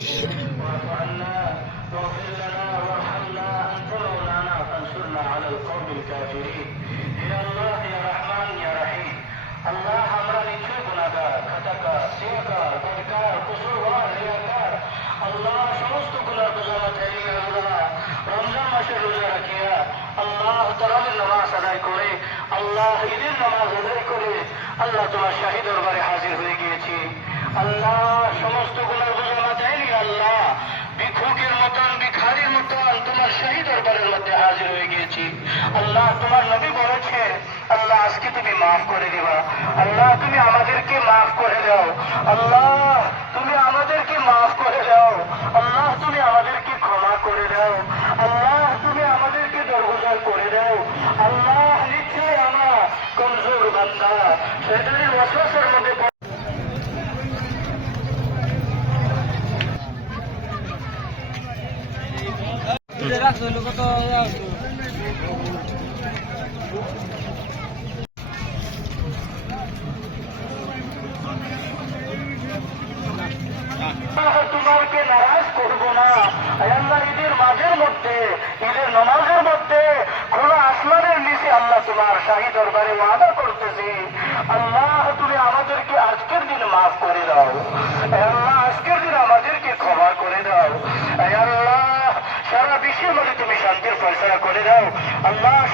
واعف عنا واغفر لنا وارحمنا انت مولانا فانصرنا على القوم الكافرين يا الله يا رحمن يا رحيم আল্লাহ আমরা নিশ্চয় গুনাহগার খাতাকার সিয়াকার বদকার কুসুরওয়ার রিয়াকার আল্লাহ সমস্ত গুনাহ বোঝা থেকে আল্লাহ রমজান মাসে রোজা রাখিয়া আল্লাহ তারাবির নামাজ আদায় করে আল্লাহ ঈদের নামাজ আদায় করে আল্লাহ তোমার শাহী দরবারে হাজির হয়ে গিয়েছি আল্লাহ সমস্ত গুনাহ বোঝা দেয়নি আল্লাহ ভিক্ষুকের মতন ভিখারির মতন তোমার শাহী দরবারের মধ্যে হাজির হয়ে গিয়েছি আল্লাহ তোমার নবী বলেছে আল্লাহ আজকে তুমি মাফ করে দিবা আল্লাহ তুমি আমাদেরকে মাফ করে দাও আল্লাহ তুমি আমাদেরকে মাফ করে দাও আল্লাহ তুমি আমাদেরকে ক্ষমা করে দাও আল্লাহ তুমি আমাদেরকে দরগুজার করে দাও আল্লাহ নিশ্চয় আমার কমজোর বান্দা শয়তানের ওয়াসওয়াসার মধ্যে তোমাকে নারাজ করবো না আল্লাহ ঈদের মাঝের মধ্যে ঈদের নামাজের মধ্যে কোন আসমানের নিচে আল্লাহ তোমার শাহী দরবারে ওয়াদা করতেছি আল্লাহ তুমি আমাদেরকে আজকের দিন মাফ করে দাও আল্লাহ আজকের দিন আমাদেরকে ক্ষমা করে দাও আল্লাহ সারা বিশ্বের মধ্যে তুমি শান্তির ফয়সালা করে দাও আল্লাহ।